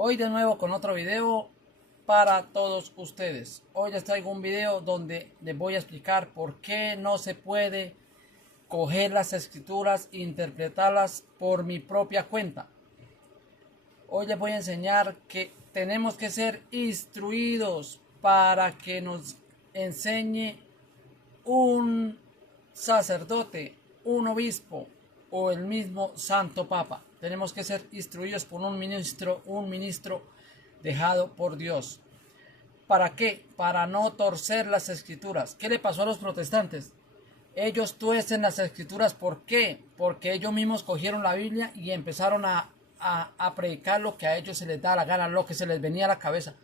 Hoy de nuevo con otro video para todos ustedes. Hoy les traigo un video donde les voy a explicar por qué no se puede coger las escrituras e interpretarlas por mi propia cuenta. Hoy les voy a enseñar que tenemos que ser instruidos para que nos enseñe un sacerdote, un obispo o el mismo Santo Papa. Tenemos que ser instruidos por un ministro dejado por Dios. ¿Para qué? Para no torcer las escrituras. ¿Qué le pasó a los protestantes? Ellos tuercen las escrituras. ¿Por qué? Porque ellos mismos cogieron la Biblia y empezaron a predicar lo que a ellos se les da la gana, lo que se les venía a la cabeza.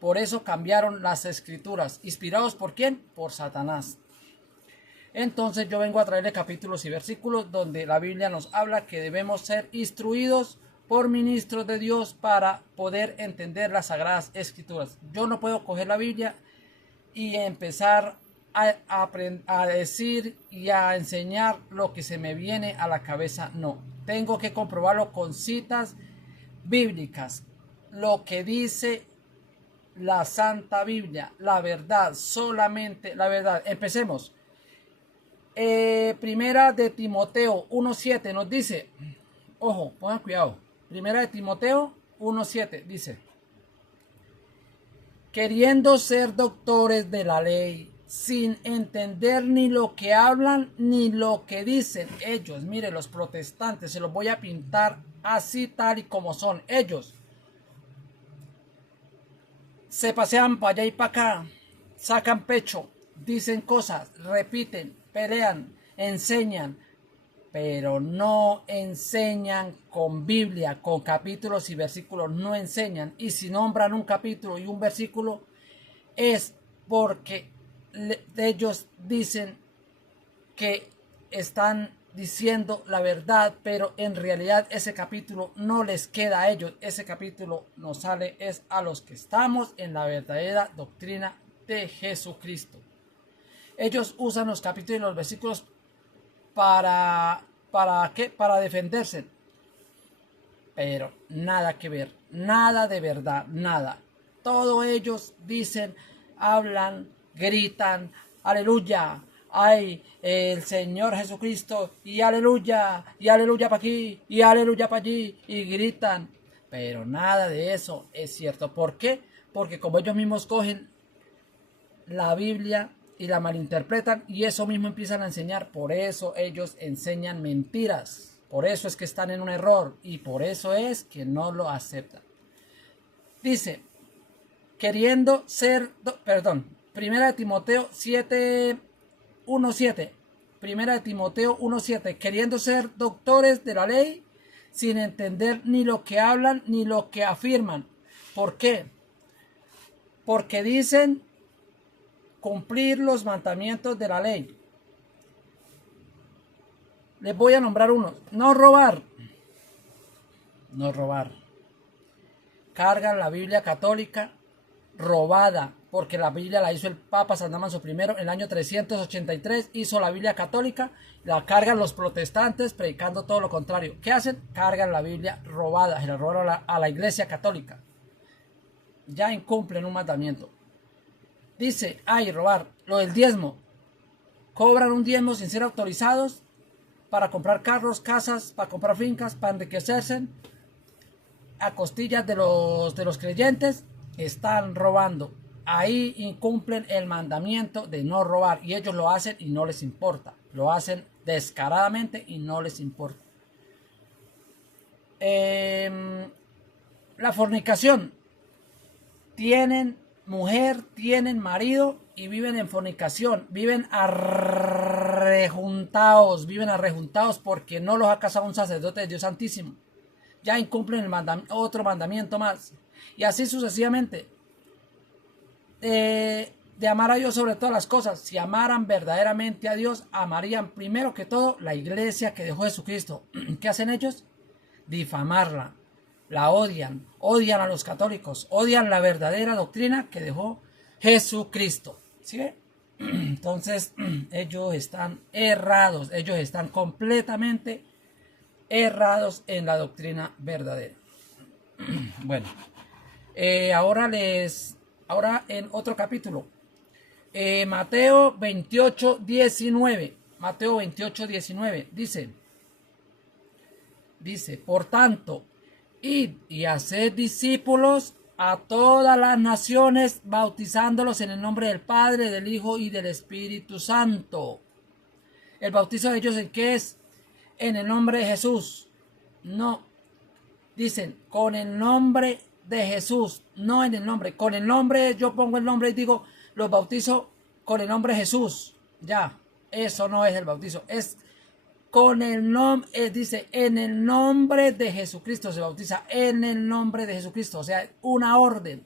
Por eso cambiaron las escrituras. ¿Inspirados por quién? Por Satanás. Entonces yo vengo a traerle capítulos y versículos donde la Biblia nos habla que debemos ser instruidos por ministros de Dios para poder entender las sagradas escrituras. Yo no puedo coger la Biblia y empezar a decir y a enseñar lo que se me viene a la cabeza. No, tengo que comprobarlo con citas bíblicas. Lo que dice la Santa Biblia, la verdad, solamente la verdad. Empecemos. Primera de Timoteo 1:7 nos dice, ojo, pongan cuidado. Primera de Timoteo 1:7 dice, queriendo ser doctores de la ley, sin entender ni lo que hablan ni lo que dicen ellos. Mire, los protestantes, se los voy a pintar así tal y como son. Ellos se pasean para allá y para acá, sacan pecho, dicen cosas, repiten, pelean, enseñan, pero no enseñan con Biblia, con capítulos y versículos, no enseñan. Y si nombran un capítulo y un versículo, es porque ellos dicen que están diciendo la verdad, pero en realidad ese capítulo no les queda a ellos. Ese capítulo nos sale es a los que estamos en la verdadera doctrina de Jesucristo. Ellos usan los capítulos y los versículos ¿para qué? Para defenderse. Pero nada que ver, nada de verdad, nada. Todos ellos dicen, hablan, gritan, aleluya, ay, el Señor Jesucristo, y aleluya para aquí, y aleluya para allí, y gritan. Pero nada de eso es cierto. ¿Por qué? Porque como ellos mismos cogen la Biblia y la malinterpretan y eso mismo empiezan a enseñar, por eso ellos enseñan mentiras, por eso es que están en un error y por eso es que no lo aceptan. Dice, queriendo ser, Primera de Timoteo 1:7, Primera de Timoteo 1:7, queriendo ser doctores de la ley sin entender ni lo que hablan ni lo que afirman. ¿Por qué? Porque dicen cumplir los mandamientos de la ley. Les voy a nombrar unos. No robar. No robar. Cargan la Biblia católica robada, porque la Biblia la hizo el Papa San Damaso I en el año 383. Hizo la Biblia católica, la cargan los protestantes predicando todo lo contrario. ¿Qué hacen? Cargan la Biblia robada, se la robaron a la Iglesia católica. Ya incumplen un mandamiento. Dice, robar, lo del diezmo. Cobran un diezmo sin ser autorizados para comprar carros, casas, para comprar fincas, para enriquecerse a costillas de los creyentes. Están robando. Ahí incumplen el mandamiento de no robar y ellos lo hacen y no les importa. Lo hacen descaradamente y no les importa. La fornicación. Tienen mujer, tienen marido y viven en fornicación, viven arrejuntados porque no los ha casado un sacerdote de Dios Santísimo. Ya incumplen otro mandamiento más. Y así sucesivamente. De amar a Dios sobre todas las cosas. Si amaran verdaderamente a Dios, amarían primero que todo la iglesia que dejó Jesucristo. ¿Qué hacen ellos? Difamarla. La odian a los católicos, odian la verdadera doctrina que dejó Jesucristo. ¿Sí ve? Entonces, ellos están errados, ellos están completamente errados en la doctrina verdadera. Bueno, Ahora en otro capítulo. Mateo 28, 19. Mateo 28, 19. Dice, por tanto, id y haced discípulos a todas las naciones, bautizándolos en el nombre del Padre, del Hijo y del Espíritu Santo. El bautizo de ellos, ¿en qué es? En el nombre de Jesús. No, dicen, con el nombre de Jesús, no en el nombre. Con el nombre, yo pongo el nombre y digo, los bautizo con el nombre de Jesús. Ya, eso no es el bautizo, es con el nombre, dice, en el nombre de Jesucristo se bautiza, en el nombre de Jesucristo, o sea, una orden.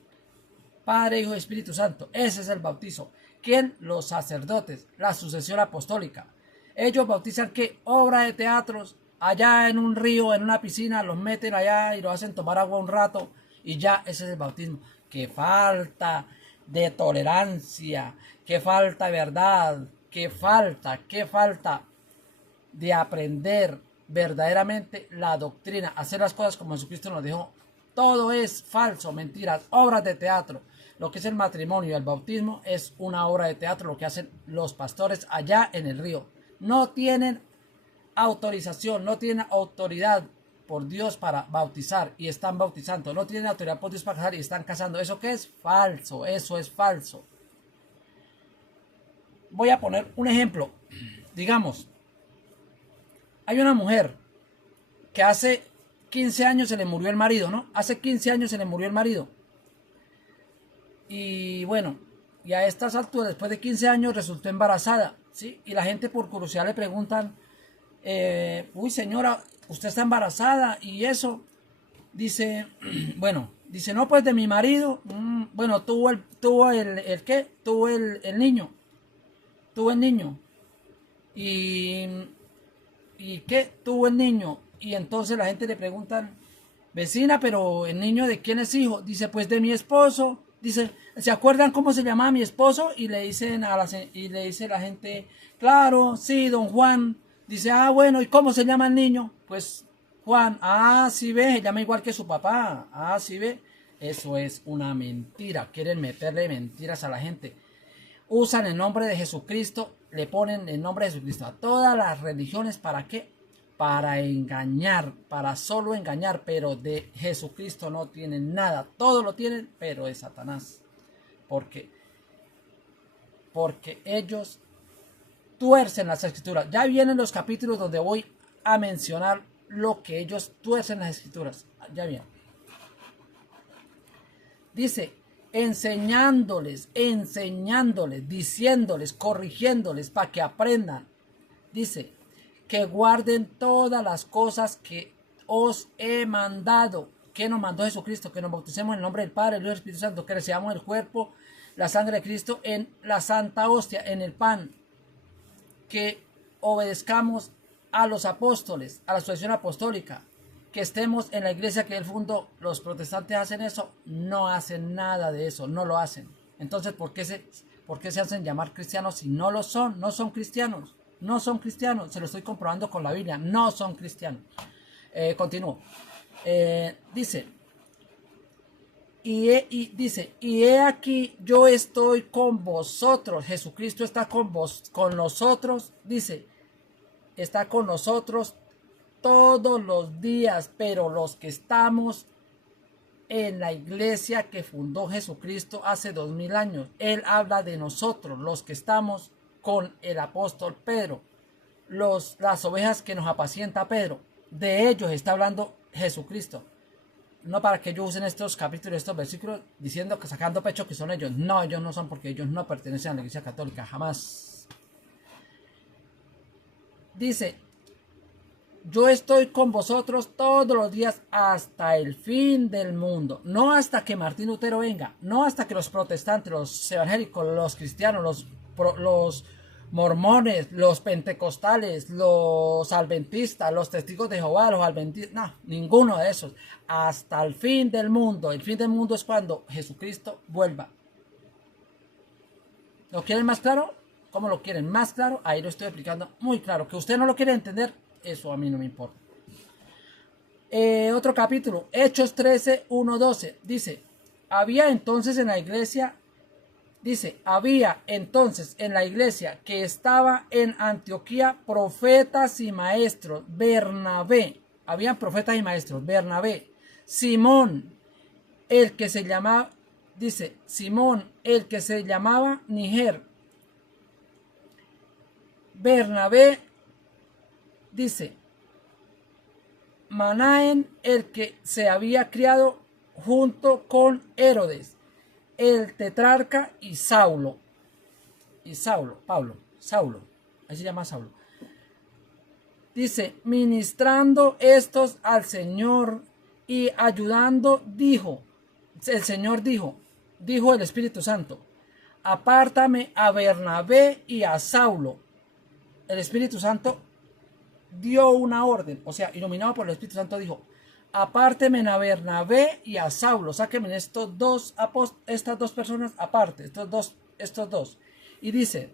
Padre, Hijo y Espíritu Santo, ese es el bautizo. ¿Quién? Los sacerdotes, la sucesión apostólica. Ellos bautizan ¿qué? Obra de teatros, allá en un río, en una piscina, los meten allá y los hacen tomar agua un rato y ya, ese es el bautismo. Qué falta de tolerancia, qué falta de verdad, qué falta de aprender verdaderamente la doctrina, hacer las cosas como Jesucristo nos dijo. Todo es falso, mentiras, obras de teatro. Lo que es el matrimonio y el bautismo es una obra de teatro, lo que hacen los pastores allá en el río. No tienen autorización, no tienen autoridad por Dios para bautizar y están bautizando. No tienen autoridad por Dios para casar y están casando. ¿Eso qué es? Falso, eso es falso. Voy a poner un ejemplo. Digamos, hay una mujer que hace 15 años se le murió el marido, ¿no? Hace 15 años se le murió el marido. Y bueno, y a estas alturas, después de 15 años, resultó embarazada, ¿sí? Y la gente por curiosidad le preguntan, uy señora, usted está embarazada y eso. Dice, bueno, dice, no, pues de mi marido, bueno, tuvo el niño. Tuvo el niño. ¿Y qué? Tuvo el niño. Y entonces la gente le preguntan, vecina, pero ¿el niño de quién es hijo? Dice, pues de mi esposo. Dice, ¿se acuerdan cómo se llamaba mi esposo? Y le dicen y le dice la gente, claro, sí, don Juan. Dice, ah, bueno, ¿y cómo se llama el niño? Pues Juan. Ah, sí ve, se llama igual que su papá. Ah, sí ve. Eso es una mentira. Quieren meterle mentiras a la gente. Usan el nombre de Jesucristo, le ponen el nombre de Jesucristo a todas las religiones. ¿Para qué? Para engañar, para solo engañar, pero de Jesucristo no tienen nada. Todo lo tienen, pero de Satanás. Porque ellos tuercen las escrituras. Ya vienen los capítulos donde voy a mencionar lo que ellos tuercen las escrituras. Ya viene. Dice, enseñándoles, diciéndoles, corrigiéndoles para que aprendan. Dice, que guarden todas las cosas que os he mandado. ¿Qué nos mandó Jesucristo? Que nos bauticemos en el nombre del Padre, del Hijo y del Espíritu Santo, que recibamos el cuerpo, la sangre de Cristo en la santa hostia, en el pan, que obedezcamos a los apóstoles, a la sucesión apostólica, que estemos en la iglesia que él fundó. Los protestantes hacen eso, no hacen nada de eso, no lo hacen. Entonces, ¿por qué se hacen llamar cristianos si no lo son? No son cristianos, no son cristianos, se lo estoy comprobando con la Biblia, no son cristianos. Continúo. Dice, y he aquí yo estoy con vosotros. Jesucristo está con nosotros, dice, está con nosotros todos los días, pero los que estamos en la iglesia que fundó Jesucristo hace 2000 años, él habla de nosotros, los que estamos con el apóstol Pedro, las ovejas que nos apacienta Pedro, de ellos está hablando Jesucristo. No para que ellos usen estos capítulos, estos versículos, diciendo que sacando pecho que son ellos. No, ellos no son, porque ellos no pertenecen a la iglesia católica, jamás. Dice, yo estoy con vosotros todos los días hasta el fin del mundo. No hasta que Martín Lutero venga, no hasta que los protestantes, los evangélicos, los cristianos, los mormones, los pentecostales, los adventistas, los testigos de Jehová, los adventistas, no, ninguno de esos. Hasta el fin del mundo. El fin del mundo es cuando Jesucristo vuelva. ¿Lo quieren más claro? ¿Cómo lo quieren más claro? Ahí lo estoy explicando muy claro. Que usted no lo quiere entender, eso a mí no me importa. Otro capítulo, Hechos 13, 1, 12. Dice, había entonces en la iglesia que estaba en Antioquía profetas y maestros, Bernabé, habían profetas y maestros, Bernabé, Simón, el que se llamaba, Níger, Bernabé, dice, Manaén, el que se había criado junto con Herodes, el tetrarca, y Saulo, ahí se llama Saulo. Dice, ministrando estos al Señor y ayudando, dijo el Espíritu Santo, apártame a Bernabé y a Saulo. El Espíritu Santo dio una orden, o sea, iluminado por el Espíritu Santo, dijo, apártenme a Bernabé y a Saulo, sáquenme estas dos personas aparte, estos dos. Y dice,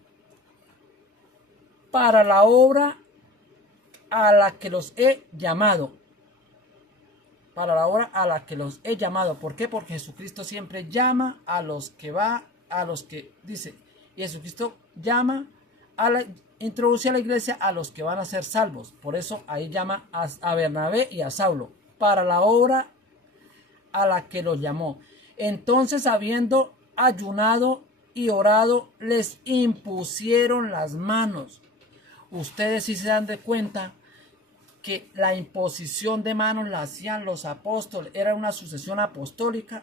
para la obra a la que los he llamado. ¿Por qué? Porque Jesucristo siempre llama a los que dice, y Jesucristo llama introduce a la iglesia a los que van a ser salvos. Por eso ahí llama a Bernabé y a Saulo para la obra a la que los llamó. Entonces, habiendo ayunado y orado, les impusieron las manos. Ustedes sí se dan de cuenta que la imposición de manos la hacían los apóstoles, era una sucesión apostólica.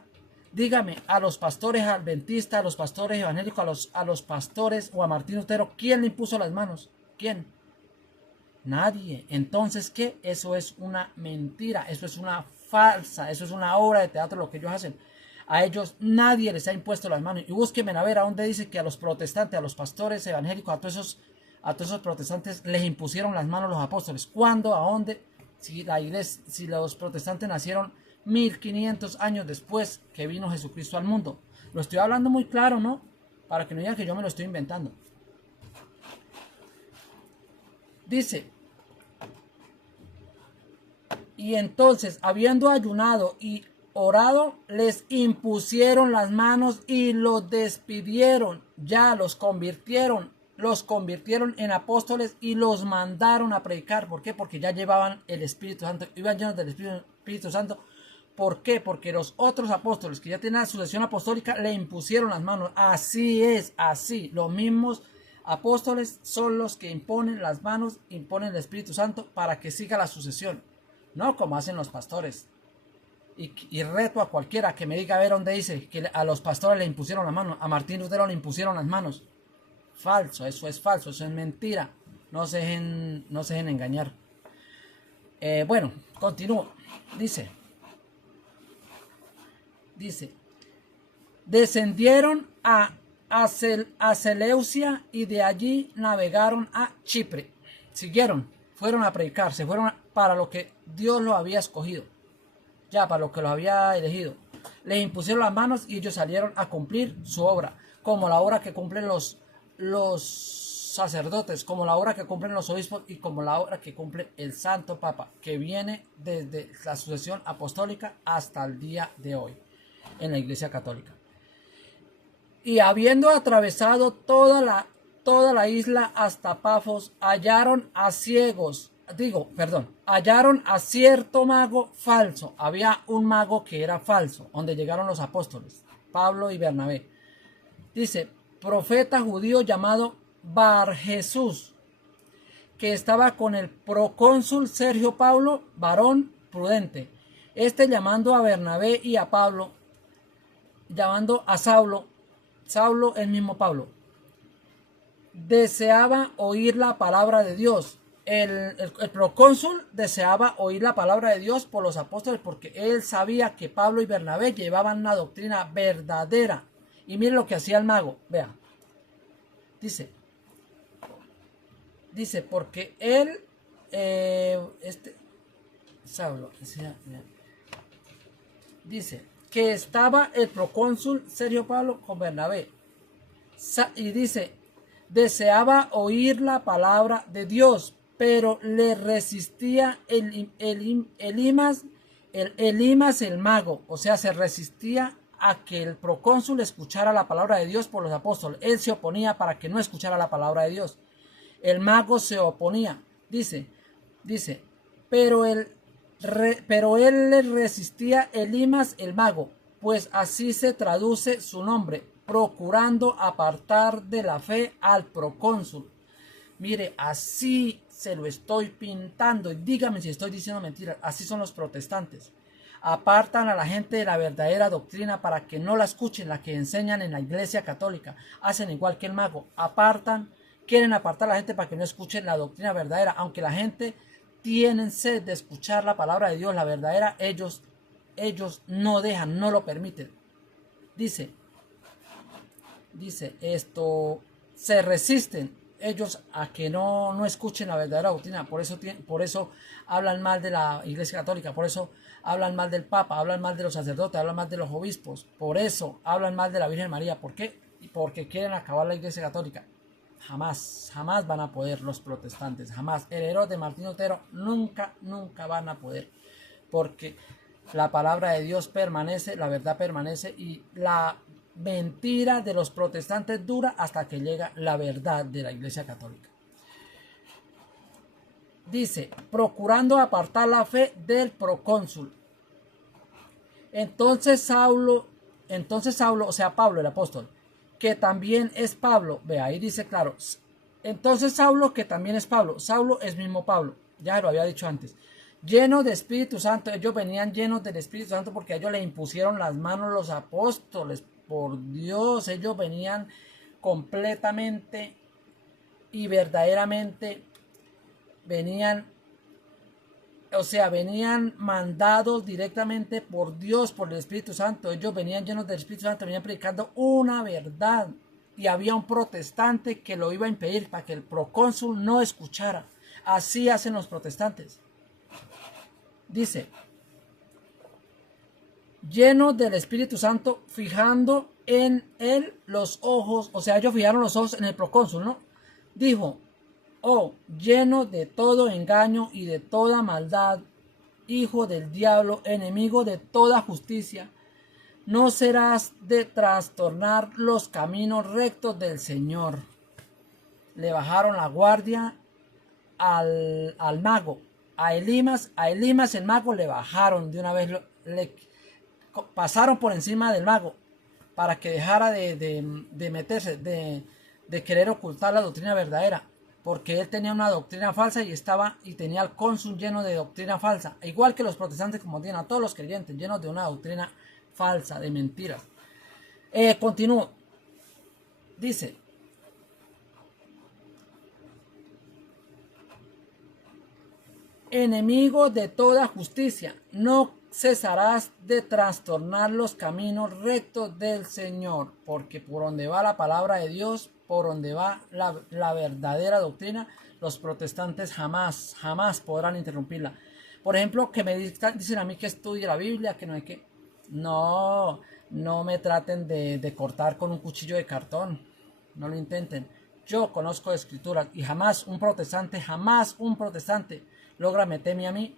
Dígame, a los pastores adventistas, a los pastores evangélicos, a los pastores o a Martín Lutero, ¿quién le impuso las manos? ¿Quién? Nadie. Entonces, ¿qué? Eso es una mentira, eso es una falsa, eso es una obra de teatro lo que ellos hacen. A ellos nadie les ha impuesto las manos. Y búsquenme a ver a dónde dice que a los protestantes, a los pastores evangélicos, a todos esos protestantes les impusieron las manos los apóstoles. ¿Cuándo? ¿A dónde? Si los protestantes nacieron 1500 años después que vino Jesucristo al mundo. Lo estoy hablando muy claro, ¿no? Para que no digan que yo me lo estoy inventando. Dice, y entonces, habiendo ayunado y orado, les impusieron las manos y los despidieron. Ya los convirtieron en apóstoles y los mandaron a predicar. ¿Por qué? Porque ya llevaban el Espíritu Santo, iban llenos del Espíritu Santo. ¿Por qué? Porque los otros apóstoles que ya tenían sucesión apostólica le impusieron las manos. Así es, así. Los mismos apóstoles son los que imponen las manos, imponen el Espíritu Santo para que siga la sucesión. No como hacen los pastores. Y reto a cualquiera que me diga a ver dónde dice que a los pastores le impusieron las manos. A Martín Lutero le impusieron las manos. Falso, eso es mentira. No se dejen engañar. Bueno, continúo. Dice, descendieron a Seleucia y de allí navegaron a Chipre. Fueron a predicar, se fueron para lo que Dios los había escogido, ya para lo que los había elegido. Les impusieron las manos y ellos salieron a cumplir su obra, como la obra que cumplen los sacerdotes, como la obra que cumplen los obispos y como la obra que cumple el Santo Papa, que viene desde la sucesión apostólica hasta el día de hoy en la Iglesia Católica. Y habiendo atravesado toda la isla hasta Pafos, hallaron a cierto mago falso. Había un mago que era falso, donde llegaron los apóstoles, Pablo y Bernabé. Dice, profeta judío llamado Bar Jesús, que estaba con el procónsul Sergio Paulo, varón prudente. Llamando a Bernabé y a Pablo, llamando a Saulo el mismo Pablo, deseaba oír la palabra de Dios. El procónsul deseaba oír la palabra de Dios por los apóstoles, porque él sabía que Pablo y Bernabé llevaban una doctrina verdadera. Y miren lo que hacía el mago, vea. Dice, porque él, Saulo, dice que estaba el procónsul Sergio Pablo con Bernabé. Y dice, deseaba oír la palabra de Dios, pero le resistía Elimas el mago. O sea, se resistía a que el procónsul escuchara la palabra de Dios por los apóstoles. Él se oponía para que no escuchara la palabra de Dios. El mago se oponía. Dice, pero él le resistía Elimas el mago, pues así se traduce su nombre, procurando apartar de la fe al procónsul. Mire, así se lo estoy pintando. Y dígame si estoy diciendo mentiras. Así son los protestantes. Apartan a la gente de la verdadera doctrina para que no la escuchen, la que enseñan en la iglesia católica. Hacen igual que el mago. Quieren apartar a la gente para que no escuchen la doctrina verdadera. Aunque la gente tiene sed de escuchar la palabra de Dios, la verdadera, ellos no dejan, no lo permiten. Dice esto, se resisten ellos a que no escuchen la verdadera doctrina. Por eso hablan mal de la iglesia católica, por eso hablan mal del papa, hablan mal de los sacerdotes, hablan mal de los obispos, por eso hablan mal de la Virgen María. ¿Por qué? Porque quieren acabar la iglesia católica. Jamás van a poder los protestantes, jamás. Herederos de Martín Lutero nunca van a poder, porque la palabra de Dios permanece, la verdad permanece, y la mentira de los protestantes dura hasta que llega la verdad de la iglesia católica. Dice, procurando apartar la fe del procónsul. Entonces Saulo, o sea, Pablo el apóstol, que también es Pablo, ve ahí dice claro, entonces Saulo, que también es Pablo, Saulo es mismo Pablo, ya lo había dicho antes, lleno de Espíritu Santo. Ellos venían llenos del Espíritu Santo porque a ellos le impusieron las manos los apóstoles. Por Dios, ellos venían completamente y verdaderamente, venían mandados directamente por Dios, por el Espíritu Santo. Ellos venían llenos del Espíritu Santo, venían predicando una verdad, y había un protestante que lo iba a impedir para que el procónsul no escuchara. Así hacen los protestantes. Dice, lleno del Espíritu Santo, fijando en él los ojos, o sea, ellos fijaron los ojos en el procónsul, ¿no? Dijo, oh, lleno de todo engaño y de toda maldad, hijo del diablo, enemigo de toda justicia, no serás de trastornar los caminos rectos del Señor. Le bajaron la guardia al mago, a Elimas el mago le bajaron de una vez, le pasaron por encima del mago para que dejara de meterse, de querer ocultar la doctrina verdadera, porque él tenía una doctrina falsa y tenía al cónsul lleno de doctrina falsa, igual que los protestantes, como tienen a todos los creyentes llenos de una doctrina falsa, de mentiras. Continúo. Dice, enemigo de toda justicia, no cesarás de trastornar los caminos rectos del Señor, porque por donde va la palabra de Dios, por donde va la verdadera doctrina, los protestantes jamás podrán interrumpirla. Por ejemplo, que me dicen a mí que estudie la Biblia, que no hay que... No me traten de cortar con un cuchillo de cartón, no lo intenten. Yo conozco escrituras y jamás un protestante logra meterme a mí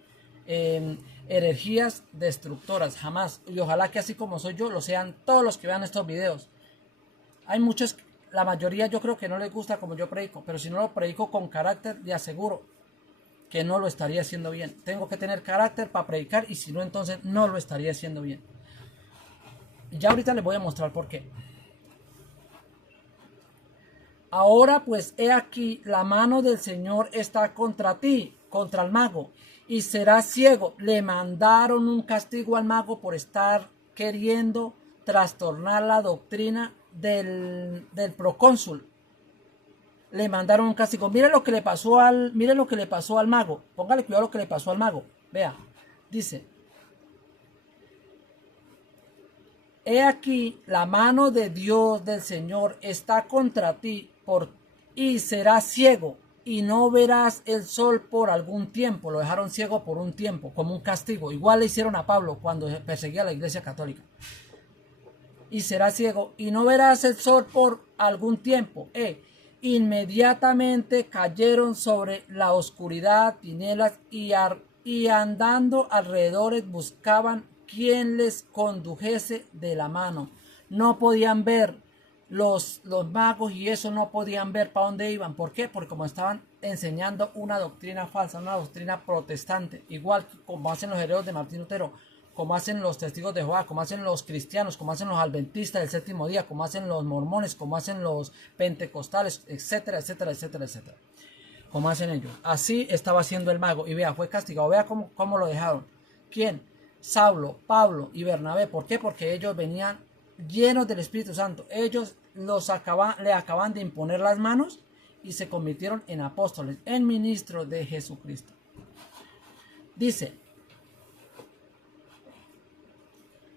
herejías destructoras, jamás. Y ojalá que así como soy yo, lo sean todos los que vean estos videos. Hay muchos, la mayoría yo creo que no les gusta como yo predico, pero si no lo predico con carácter, le aseguro que no lo estaría haciendo bien. Tengo que tener carácter para predicar, y si no, entonces no lo estaría haciendo bien. Ya ahorita les voy a mostrar por qué. Ahora pues he aquí, la mano del Señor está contra ti, contra el mago, y serás ciego. Le mandaron un castigo al mago por estar queriendo trastornar la doctrina del procónsul. Le mandaron un castigo. Mire lo que le pasó al mago. Póngale cuidado lo que le pasó al mago. Vea, dice, he aquí, la mano de Dios del Señor está contra ti, y serás ciego, y no verás el sol por algún tiempo. Lo dejaron ciego por un tiempo, como un castigo. Igual le hicieron a Pablo cuando perseguía a la iglesia católica. Y serás ciego, y no verás el sol por algún tiempo. Inmediatamente cayeron sobre la oscuridad, tinieblas, y andando alrededores buscaban quien les condujese de la mano. No podían ver los magos y eso, no podían ver para dónde iban. ¿Por qué? Porque como estaban enseñando una doctrina falsa, una doctrina protestante, igual que como hacen los herederos de Martín Lutero, como hacen los testigos de Jehová, como hacen los cristianos, como hacen los adventistas del séptimo día, como hacen los mormones, como hacen los pentecostales, etcétera, etcétera, etcétera, etcétera. Como hacen ellos. Así estaba haciendo el mago. Y vea, fue castigado. Vea cómo lo dejaron. ¿Quién? Saulo, Pablo y Bernabé. ¿Por qué? Porque ellos venían llenos del Espíritu Santo. Ellos le acaban de imponer las manos y se convirtieron en apóstoles, en ministros de Jesucristo. Dice: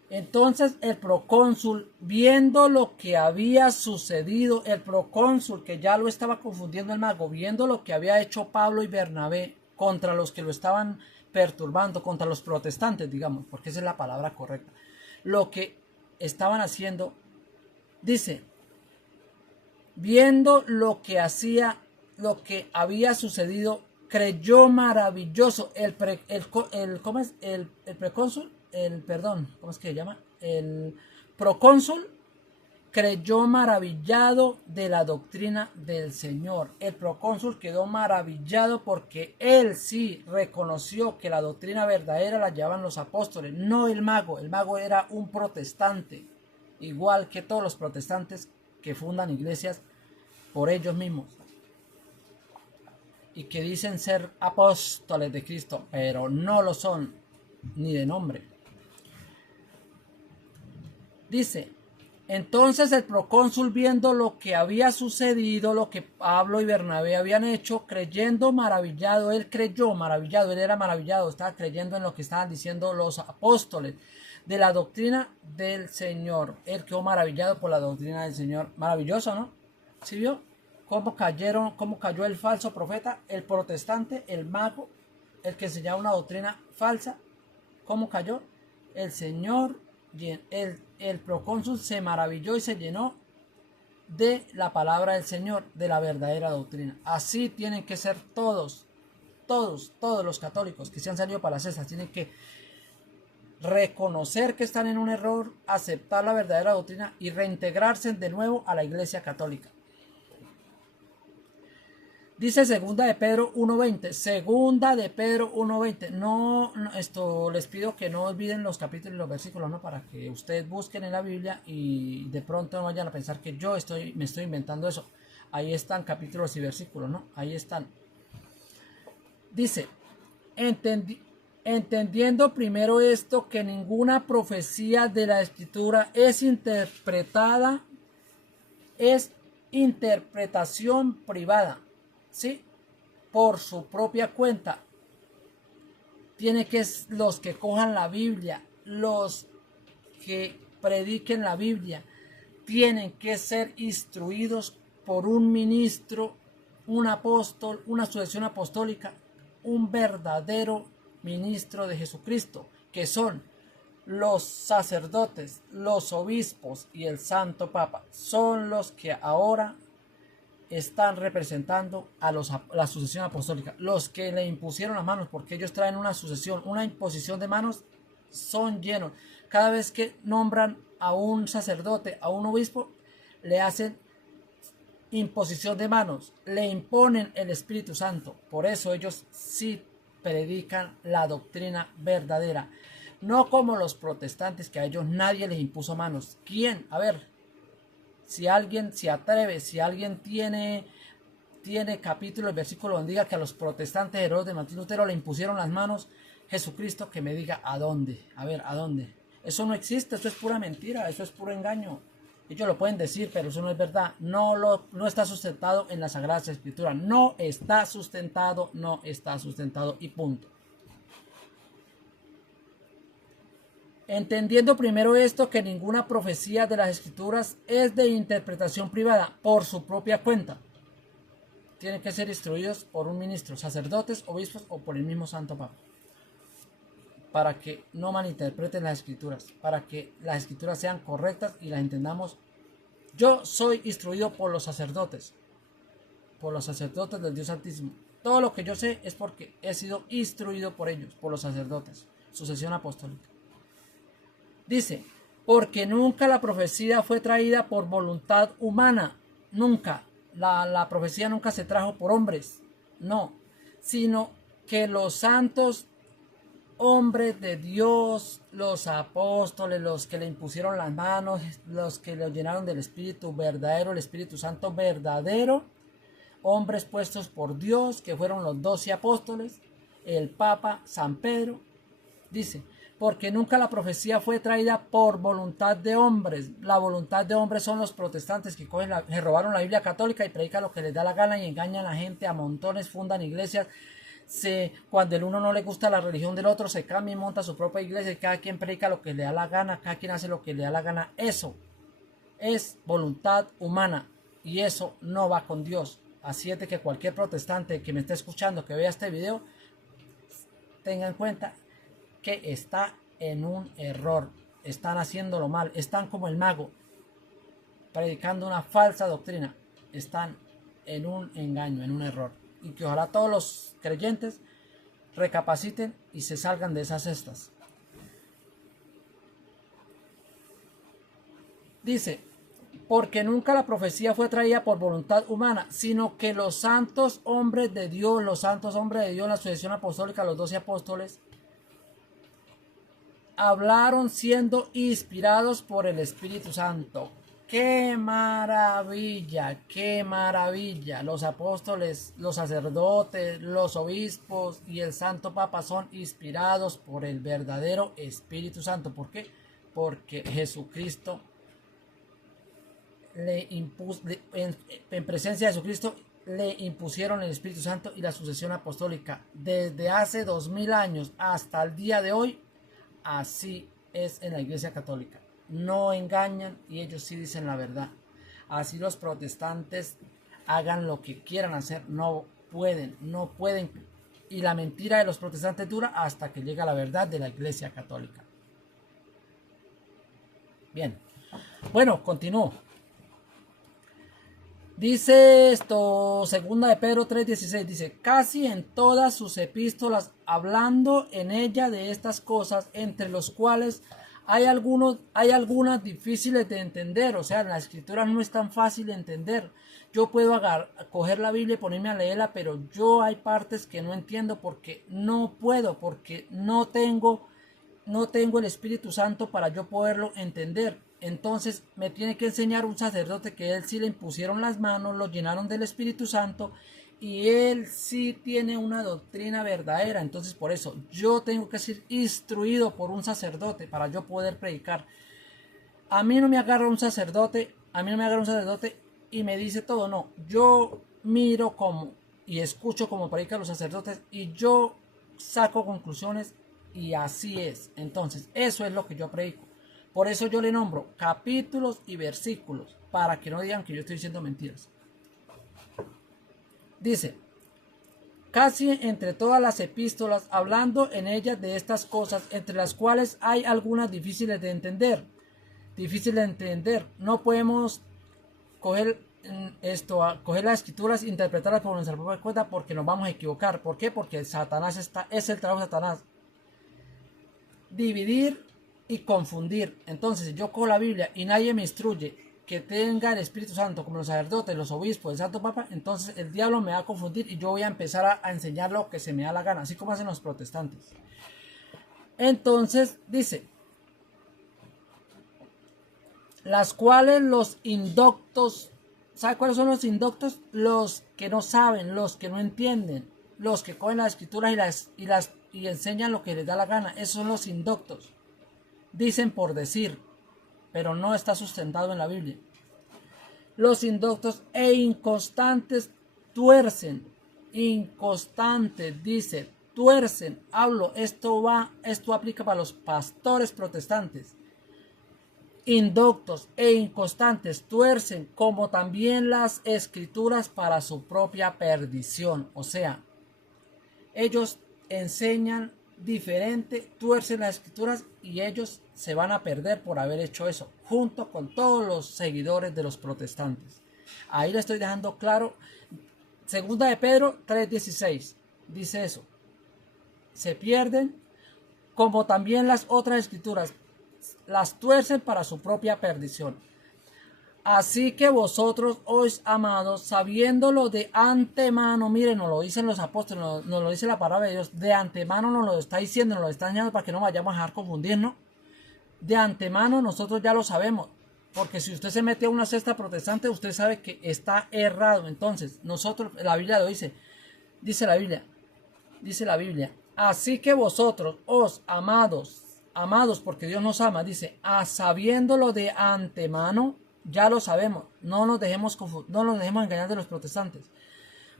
entonces el procónsul, viendo lo que había sucedido, el procónsul, que ya lo estaba confundiendo el mago, viendo lo que había hecho Pablo y Bernabé contra los que lo estaban perturbando, contra los protestantes, digamos, porque esa es la palabra correcta, lo que estaban haciendo, dice, viendo lo que había sucedido, creyó maravilloso ¿cómo es? El precónsul, ¿cómo es que se llama? El procónsul creyó maravillado de la doctrina del Señor. El procónsul quedó maravillado porque él sí reconoció que la doctrina verdadera la llevaban los apóstoles, no el mago. El mago era un protestante, igual que todos los protestantes que fundan iglesias por ellos mismos y que dicen ser apóstoles de Cristo, pero no lo son ni de nombre. Dice: entonces el procónsul, viendo lo que había sucedido, lo que Pablo y Bernabé habían hecho, creyendo maravillado, él creyó maravillado, él era maravillado, estaba creyendo en lo que estaban diciendo los apóstoles de la doctrina del Señor. Él quedó maravillado por la doctrina del Señor. Maravilloso, ¿no? ¿Sí vio? Cómo cayó el falso profeta, el protestante, el mago, el que enseñaba una doctrina falsa. ¿Cómo cayó? El Señor, el procónsul se maravilló y se llenó de la palabra del Señor, de la verdadera doctrina. Así tienen que ser todos los católicos que se han salido para las cestas. Tienen que reconocer que están en un error, aceptar la verdadera doctrina y reintegrarse de nuevo a la Iglesia Católica. Dice segunda de Pedro 1.20. Segunda de Pedro 1.20. No, esto les pido que no olviden los capítulos y los versículos, ¿no? Para que ustedes busquen en la Biblia y de pronto no vayan a pensar que yo me estoy inventando eso. Ahí están capítulos y versículos, ¿no? Ahí están. Dice: entendiendo primero esto, que ninguna profecía de la Escritura es interpretación privada, ¿sí? Por su propia cuenta. Tiene que los que cojan la Biblia, los que prediquen la Biblia, tienen que ser instruidos por un ministro, un apóstol, una sucesión apostólica, un verdadero ministro de Jesucristo, que son los sacerdotes, los obispos y el Santo Papa. Son los que ahora están representando a la sucesión apostólica, los que le impusieron las manos, porque ellos traen una sucesión, una imposición de manos, son llenos. Cada vez que nombran a un sacerdote, a un obispo, le hacen imposición de manos, le imponen el Espíritu Santo. Por eso ellos sí predican la doctrina verdadera, no como los protestantes, que a ellos nadie les impuso manos. ¿Quién? A ver, si alguien se atreve, si alguien tiene capítulo, el versículo donde diga que a los protestantes herederos de Martín Lutero le impusieron las manos, Jesucristo, que me diga a dónde. A ver, ¿a dónde? Eso no existe, eso es pura mentira, eso es puro engaño. Ellos lo pueden decir, pero eso no es verdad. No está sustentado en la Sagrada Escritura. No está sustentado y punto. Entendiendo primero esto, que ninguna profecía de las Escrituras es de interpretación privada por su propia cuenta. Tienen que ser instruidos por un ministro, sacerdotes, obispos o por el mismo Santo Papa, para que no malinterpreten las Escrituras, para que las Escrituras sean correctas y las entendamos. Yo soy instruido por los sacerdotes del Dios Altísimo. Todo lo que yo sé es porque he sido instruido por ellos, por los sacerdotes, sucesión apostólica. Dice, porque nunca la profecía fue traída por voluntad humana, nunca. La profecía nunca se trajo por hombres, no, sino que los santos hombres de Dios, los apóstoles, los que le impusieron las manos, los que lo llenaron del Espíritu verdadero, el Espíritu Santo verdadero, hombres puestos por Dios, que fueron los 12 apóstoles, el Papa San Pedro, dice, porque nunca la profecía fue traída por voluntad de hombres. La voluntad de hombres son los protestantes que se robaron la Biblia católica y predican lo que les da la gana y engañan a la gente a montones, fundan iglesias. Cuando el uno no le gusta la religión del otro, se cambia y monta su propia iglesia y cada quien predica lo que le da la gana, cada quien hace lo que le da la gana. Eso es voluntad humana y eso no va con Dios. Así es de que cualquier protestante que me esté escuchando, que vea este video, tenga en cuenta que está en un error, están haciéndolo mal, están como el mago, predicando una falsa doctrina, están en un engaño, en un error. Y que ojalá todos los creyentes recapaciten y se salgan de esas cestas. Dice, porque nunca la profecía fue traída por voluntad humana, sino que los santos hombres de Dios, la sucesión apostólica, los 12 apóstoles, hablaron siendo inspirados por el Espíritu Santo. ¡Qué maravilla! ¡Qué maravilla! Los apóstoles, los sacerdotes, los obispos y el Santo Papa son inspirados por el verdadero Espíritu Santo. ¿Por qué? Porque Jesucristo en presencia de Jesucristo le impusieron el Espíritu Santo y la sucesión apostólica. Desde hace 2000 años hasta el día de hoy, así es en la Iglesia Católica. No engañan y ellos sí dicen la verdad. Así los protestantes hagan lo que quieran hacer, no pueden. Y la mentira de los protestantes dura hasta que llega la verdad de la Iglesia Católica. Bien, bueno, continúo. Dice esto, segunda de Pedro 3:16, dice, casi en todas sus epístolas, hablando en ella de estas cosas, entre los cuales hay algunas difíciles de entender, o sea, la escritura no es tan fácil de entender. Yo puedo coger la Biblia y ponerme a leerla, pero yo hay partes que no entiendo porque no puedo, porque no tengo el Espíritu Santo para yo poderlo entender. Entonces me tiene que enseñar un sacerdote que él sí le impusieron las manos, lo llenaron del Espíritu Santo y él sí tiene una doctrina verdadera. Entonces por eso yo tengo que ser instruido por un sacerdote para yo poder predicar. A mí no me agarra un sacerdote, y me dice todo, no. Yo miro como y escucho como predican los sacerdotes y yo saco conclusiones y así es. Entonces eso es lo que yo predico. Por eso yo le nombro capítulos y versículos, para que no digan que yo estoy diciendo mentiras. Dice, casi entre todas las epístolas, hablando en ellas de estas cosas, entre las cuales hay algunas difíciles de entender. No podemos coger las escrituras e interpretarlas por nuestra propia cuenta porque nos vamos a equivocar. ¿Por qué? Porque Satanás es el trabajo de Satanás. Dividir y confundir. Entonces, si yo cojo la Biblia y nadie me instruye que tenga el Espíritu Santo, como los sacerdotes, los obispos, el Santo Papa, entonces el diablo me va a confundir y yo voy a empezar a enseñar lo que se me da la gana, así como hacen los protestantes. Entonces, dice, las cuales los indoctos, ¿sabe cuáles son los indoctos? Los que no saben, los que no entienden, los que cogen las escrituras y enseñan lo que les da la gana. Esos son los indoctos. Dicen por decir, pero no está sustentado en la Biblia. Los indoctos e inconstantes tuercen. Inconstantes, dice, tuercen. Esto aplica para los pastores protestantes. Indoctos e inconstantes tuercen como también las escrituras para su propia perdición. O sea, ellos enseñan diferente, tuercen las escrituras y ellos se van a perder por haber hecho eso, junto con todos los seguidores de los protestantes. Ahí le estoy dejando claro. Segunda de Pedro 3:16 dice eso. Se pierden como también las otras escrituras. las tuercen para su propia perdición. Así que vosotros, os amados, sabiéndolo de antemano, miren, nos lo dicen los apóstoles, nos lo dice la palabra de Dios, de antemano nos lo está diciendo, nos lo está enseñando para que no vayamos a dejar confundirnos. De antemano nosotros ya lo sabemos, porque si usted se mete a una secta protestante, usted sabe que está errado. Entonces, nosotros, la Biblia lo dice la Biblia, así que vosotros, os amados, porque Dios nos ama, dice, sabiéndolo de antemano, ya lo sabemos, no nos dejemos engañar de los protestantes.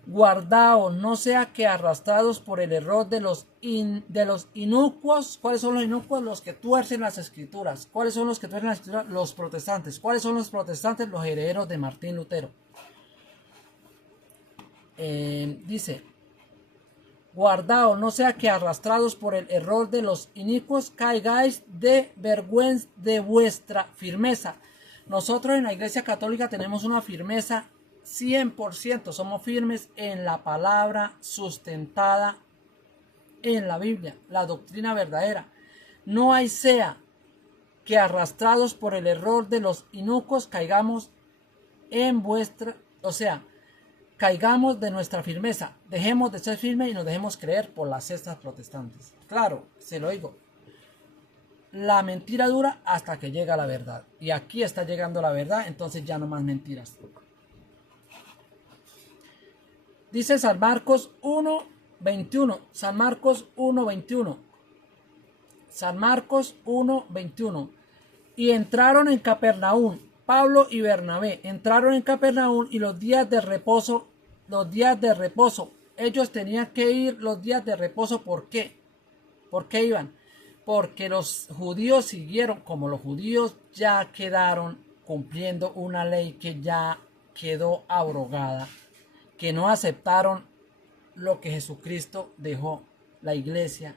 Guardaos, no sea que arrastrados por el error de los inicuos. ¿Cuáles son los inicuos? Los que tuercen las escrituras. ¿Cuáles son los que tuercen las escrituras? Los protestantes. ¿Cuáles son los protestantes? Los herederos de Martín Lutero. Dice, guardaos, no sea que arrastrados por el error de los inicuos caigáis de vergüenza de vuestra firmeza. Nosotros en la Iglesia Católica tenemos una firmeza 100%, somos firmes en la palabra sustentada en la Biblia, la doctrina verdadera. No hay sea que arrastrados por el error de los inicuos caigamos caigamos de nuestra firmeza, dejemos de ser firmes y nos dejemos creer por las sectas protestantes. Claro, se lo digo. La mentira dura hasta que llega la verdad. Y aquí está llegando la verdad, entonces ya no más mentiras. Dice San Marcos 1:21. San Marcos 1:21. San Marcos 1:21. Y entraron en Capernaum. Pablo y Bernabé entraron en Capernaum y los días de reposo. Ellos tenían que ir los días de reposo. ¿Por qué? ¿Por qué iban? Porque los judíos siguieron, como los judíos ya quedaron cumpliendo una ley que ya quedó abrogada, que no aceptaron lo que Jesucristo dejó, la iglesia.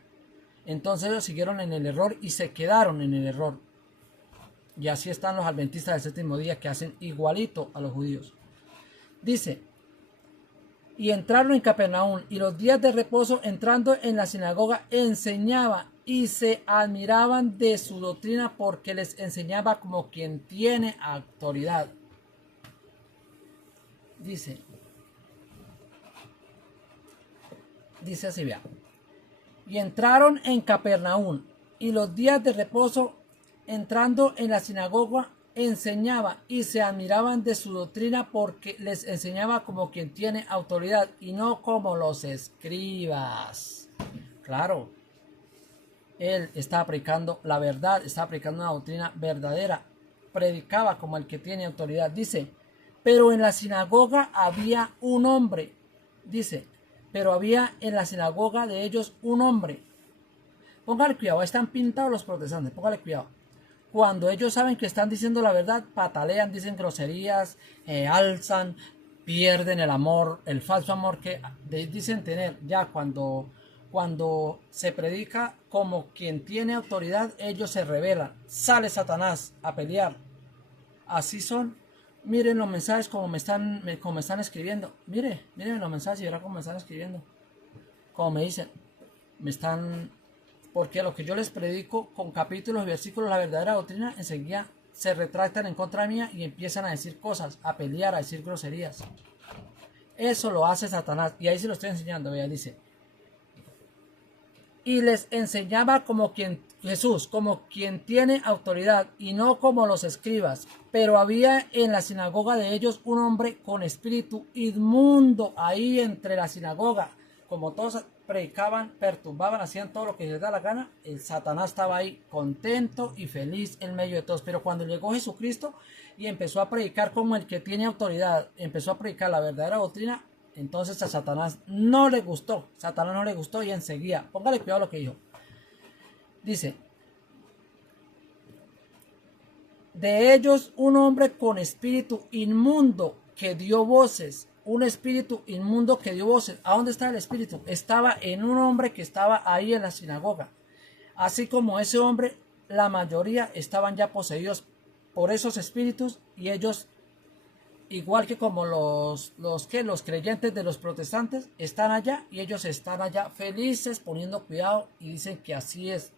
Entonces ellos siguieron en el error y se quedaron en el error. Y así están los adventistas del séptimo día, que hacen igualito a los judíos. Dice, y entraron en Capernaum, y los días de reposo, entrando en la sinagoga, enseñaba, y se admiraban de su doctrina, porque les enseñaba como quien tiene autoridad. Dice así, vea. Y entraron en Capernaum, y los días de reposo, entrando en la sinagoga, enseñaba, y se admiraban de su doctrina, porque les enseñaba como quien tiene autoridad, y no como los escribas. Claro, él estaba predicando la verdad, estaba predicando una doctrina verdadera, predicaba como el que tiene autoridad. Dice, pero en la sinagoga había un hombre, dice, pero había en la sinagoga de ellos un hombre. Póngale cuidado, están pintados los protestantes, póngale cuidado. Cuando ellos saben que están diciendo la verdad, patalean, dicen groserías, alzan, pierden el amor, el falso amor que dicen tener. Ya cuando se predica como quien tiene autoridad, ellos se rebelan. Sale Satanás a pelear. Así son. Miren los mensajes como me están escribiendo. Miren los mensajes y verán cómo me están escribiendo. Como me dicen, porque lo que yo les predico con capítulos y versículos, la verdadera doctrina, enseguida se retractan en contra mía y empiezan a decir cosas, a pelear, a decir groserías. Eso lo hace Satanás. Y ahí se lo estoy enseñando. Vea, dice. Y les enseñaba como quien tiene autoridad, y no como los escribas. Pero había en la sinagoga de ellos un hombre con espíritu inmundo, ahí entre la sinagoga. Como todos predicaban, perturbaban, hacían todo lo que les da la gana, el Satanás estaba ahí contento y feliz en medio de todos. Pero cuando llegó Jesucristo y empezó a predicar como el que tiene autoridad, empezó a predicar la verdadera doctrina, entonces a Satanás no le gustó. Y enseguida, póngale cuidado a lo que dijo. Dice, de ellos un hombre con espíritu inmundo que dio voces. Un espíritu inmundo que dio voces. ¿A dónde está el espíritu? Estaba en un hombre que estaba ahí en la sinagoga. Así como ese hombre, la mayoría estaban ya poseídos por esos espíritus, y ellos, igual que como los creyentes de los protestantes, están allá, y ellos están allá felices, poniendo cuidado, y dicen que así es.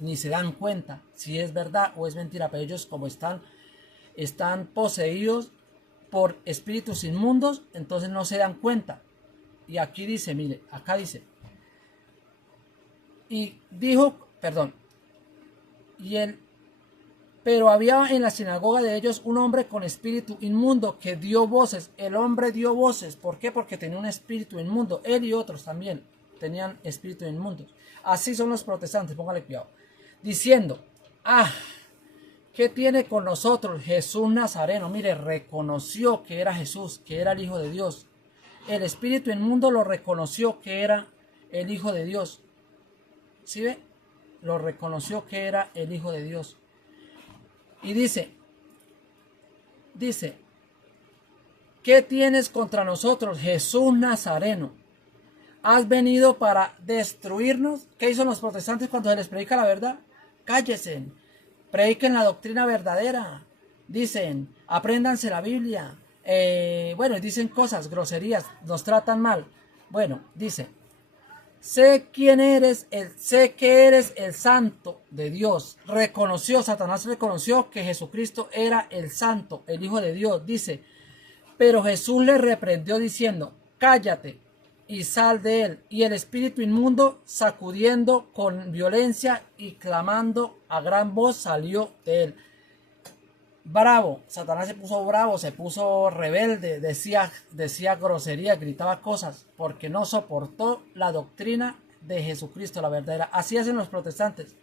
ni se dan cuenta si es verdad o es mentira, pero ellos como están poseídos por espíritus inmundos, entonces no se dan cuenta. Y aquí dice, mire, acá dice, y dijo, perdón, pero había en la sinagoga de ellos un hombre con espíritu inmundo que dio voces. El hombre dio voces. ¿Por qué? Porque tenía un espíritu inmundo. Él y otros también tenían espíritu inmundos. Así son los protestantes, póngale cuidado. Diciendo, ¿qué tiene con nosotros Jesús Nazareno? Mire, reconoció que era Jesús, que era el Hijo de Dios. El espíritu inmundo lo reconoció que era el Hijo de Dios. ¿Sí ve? Lo reconoció que era el Hijo de Dios. Y dice, ¿qué tienes contra nosotros, Jesús Nazareno? ¿Has venido para destruirnos? ¿Qué dicen los protestantes cuando se les predica la verdad? Cállense, prediquen la doctrina verdadera. Dicen, apréndanse la Biblia. Bueno, dicen cosas, groserías, nos tratan mal. Bueno, dice, sé que eres el santo de Dios. Satanás reconoció que Jesucristo era el santo, el Hijo de Dios. Dice, pero Jesús le reprendió diciendo, cállate y sal de él. Y el espíritu inmundo, sacudiendo con violencia y clamando a gran voz, salió de él. Bravo, Satanás se puso bravo, se puso rebelde, decía grosería, gritaba cosas, porque no soportó la doctrina de Jesucristo, la verdadera. Así hacen los protestantes.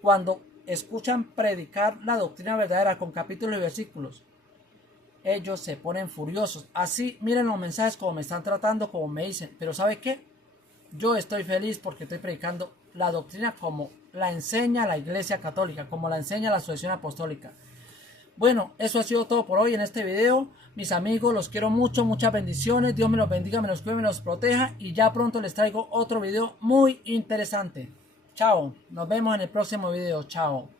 Cuando escuchan predicar la doctrina verdadera con capítulos y versículos, ellos se ponen furiosos. Así, miren los mensajes como me están tratando, como me dicen. Pero ¿sabe qué? Yo estoy feliz porque estoy predicando la doctrina como la enseña la Iglesia Católica, como la enseña la Sucesión Apostólica. Bueno, eso ha sido todo por hoy en este video. Mis amigos, los quiero mucho, muchas bendiciones. Dios me los bendiga, me los cuide, me los proteja. Y ya pronto les traigo otro video muy interesante. Chao, nos vemos en el próximo video. Chao.